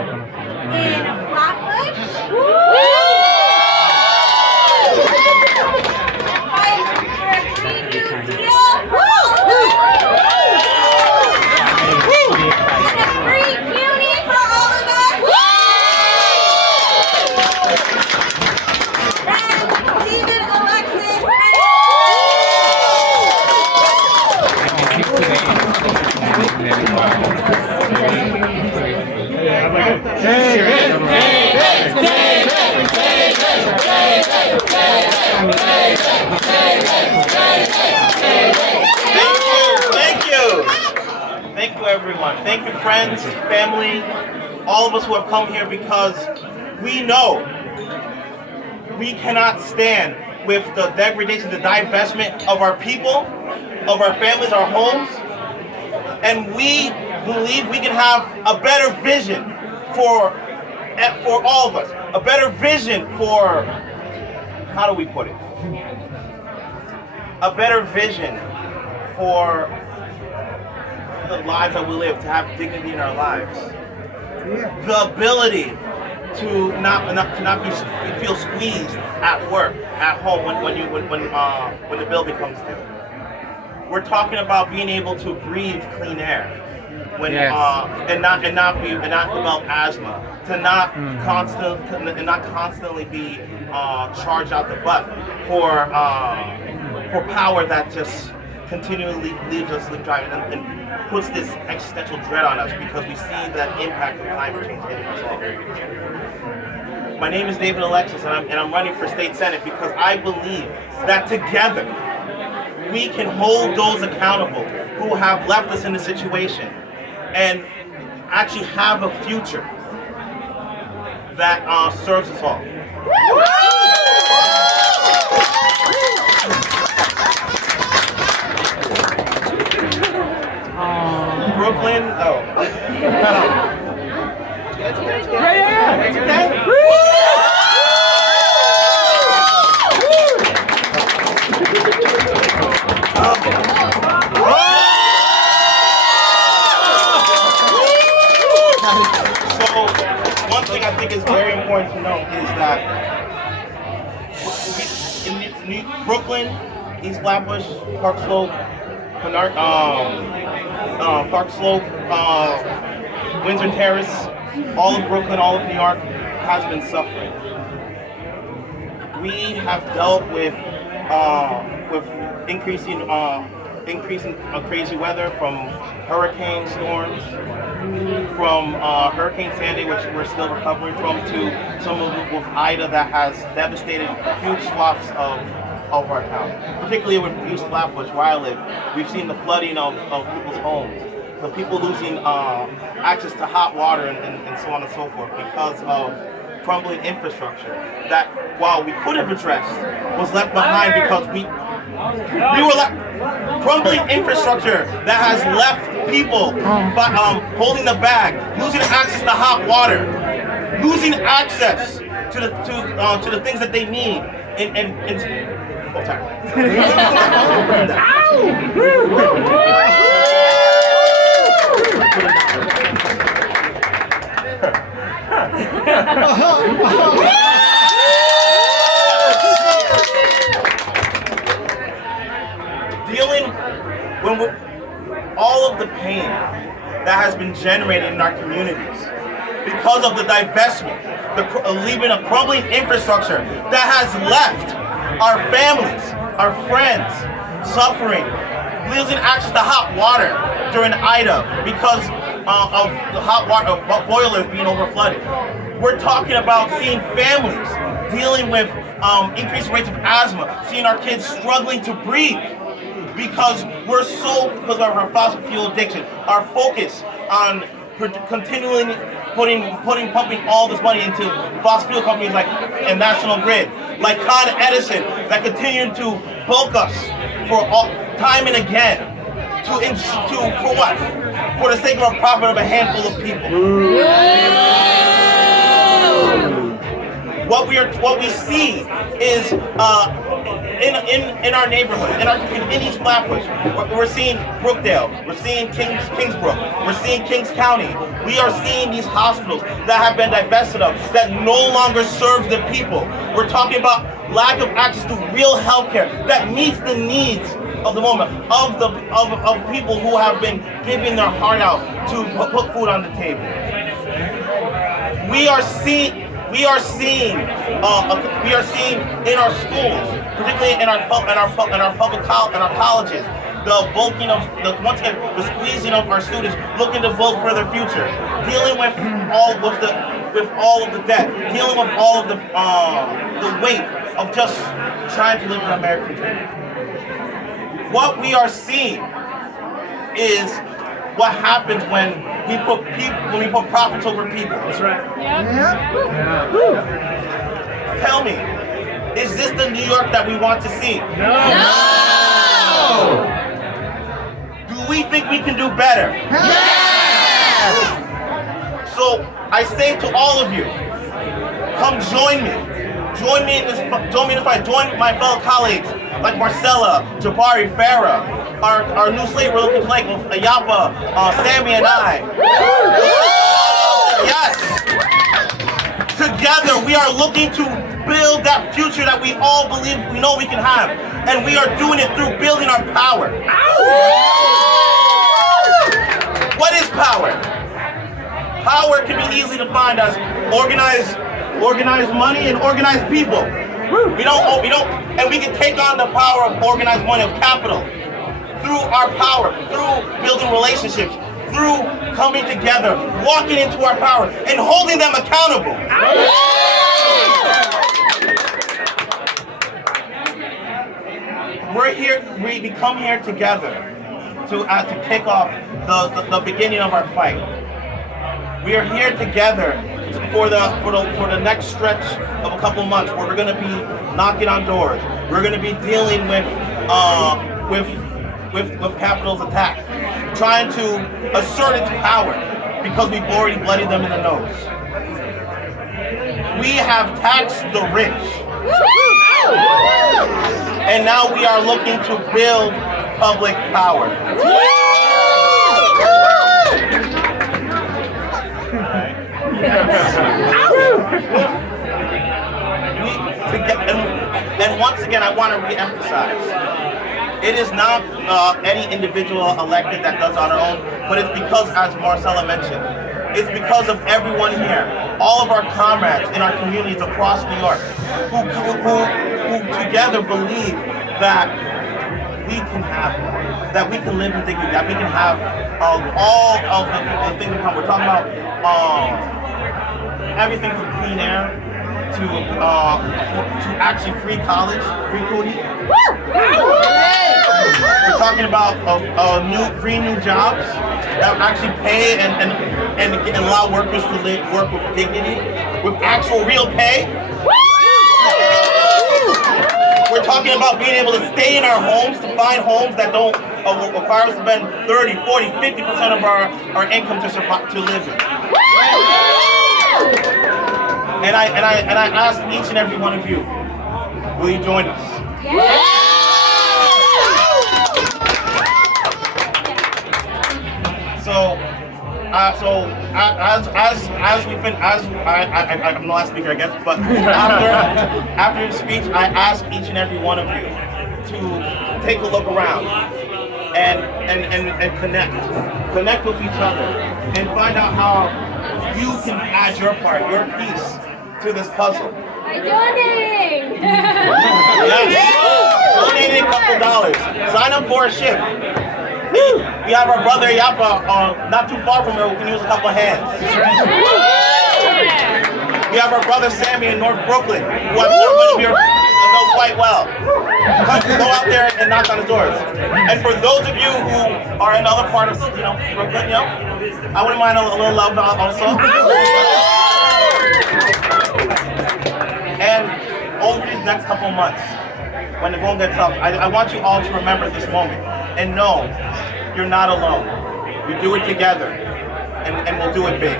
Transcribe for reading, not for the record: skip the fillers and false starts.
in Flatbush. Fight for a Green New Deal for all of us. And a free CUNY for all of us. And David Alexis Thank you, everyone. Thank you, friends, family, all of us who have come here, because we know we cannot stand with the degradation, the divestment of our people, of our families, our homes, and we believe we can have a better vision for all of us, a better vision for, how do we put it? A better vision for the lives that we live, to have dignity in our lives. The ability to not feel squeezed at work, at home, when the building comes due. We're talking about being able to breathe clean air, and not develop asthma, to not constantly be charged out the butt for power that just continually leaves us driving and puts this existential dread on us, because we see the impact of climate change hitting us all. My name is David Alexis, and I'm running for state senate because I believe that together we can hold those accountable who have left us in this situation and actually have a future that serves us all. Brooklyn, So, one thing I think is very important to note is that in Brooklyn, East Flatbush, Park Slope, Windsor Terrace, all of Brooklyn, all of New York has been suffering. We have dealt with increasing crazy weather, from hurricane storms, from Hurricane Sandy, which we're still recovering from, to some of it with Ida that has devastated huge swaths of our town. Particularly with East Flatbush, where I live, we've seen the flooding of people's homes, the people losing access to hot water and so on and so forth because of crumbling infrastructure that, while we could have addressed, was left behind because we were crumbling infrastructure that has left people holding the bag, losing access to hot water, losing access to the things that they need oh, sorry. Dealing with all of the pain that has been generated in our communities because of the divestment, leaving a crumbling infrastructure that has left our families, our friends suffering, losing access to hot water during Ida because of the hot water boilers being overflooded. We're talking about seeing families dealing with increased rates of asthma, seeing our kids struggling to breathe because of our fossil fuel addiction, our focus on continually pumping all this money into fossil fuel companies and National Grid, like Con Edison, that continue to bulk us for time and again, for what? For the sake of a profit of a handful of people. What we see is in our neighborhood, in East Flatbush. We're seeing Brookdale, we're seeing Kingsbrook, we're seeing Kings County. We are seeing these hospitals that have been divested of, that no longer serve the people. We're talking about lack of access to real health care that meets the needs of the moment, of people who have been giving their heart out to put food on the table. We are seeing in our schools, particularly in our public colleges, the bulking of the squeezing of our students, looking to bulk for their future, dealing with all of the debt, dealing with all of the weight of just trying to live an American dream. What we are seeing is what happens when we put profits over people. That's right. Yeah. Tell me, is this the New York that we want to see? No. Do we think we can do better? Yes. So I say to all of you, come join me. Join me in this fight. Join my fellow colleagues like Marcella, Jabari, Farah, our new slate we're looking to like with Ayapa, Sammy, and I. Yes. Together we are looking to build that future that we all believe we know we can have, and we are doing it through building our power. What is power? Power can be easily defined as organized money and organized people. We don't, and we can take on the power of organized money, of capital, through our power, through building relationships, through coming together, walking into our power, and holding them accountable. We're here. We come here together to kick off the beginning of our fight. We are here together for the next stretch of a couple months, where we're going to be knocking on doors. We're going to be dealing with capital's attack, trying to assert its power because we've already bloodied them in the nose. We have taxed the rich, and now we are looking to build public power. And once again, I want to re-emphasize, it is not any individual elected that does on our own, but it's because, as Marcella mentioned, it's because of everyone here, all of our comrades in our communities across New York, who together believe that we can have more, that we can live in dignity, that we can have all of the things that come. We're talking about everything from clean air to actually free college, free cootie. We're talking about three new jobs that actually pay and allow workers to work with dignity, with actual real pay. We're talking about being able to stay in our homes, to find homes that don't require us to spend 30, 40, 50% of our income to live in. And I ask each and every one of you, will you join us? I'm the last speaker, I guess, but after the speech, I ask each and every one of you to take a look around and connect with each other, and find out how you can add your part, your piece to this puzzle. By donating! Yes, donating a couple dollars. Sign up for a shift. We have our brother Yapa not too far from here who can use a couple hands. We have our brother Sammy in North Brooklyn, who I'm sure many of you know quite well. Go out there and knock on the doors. And for those of you who are in other part of Brooklyn, I wouldn't mind a little love also. And over these next couple of months, when the going gets tough, I want you all to remember this moment and know you're not alone. We do it together, and we'll do it big.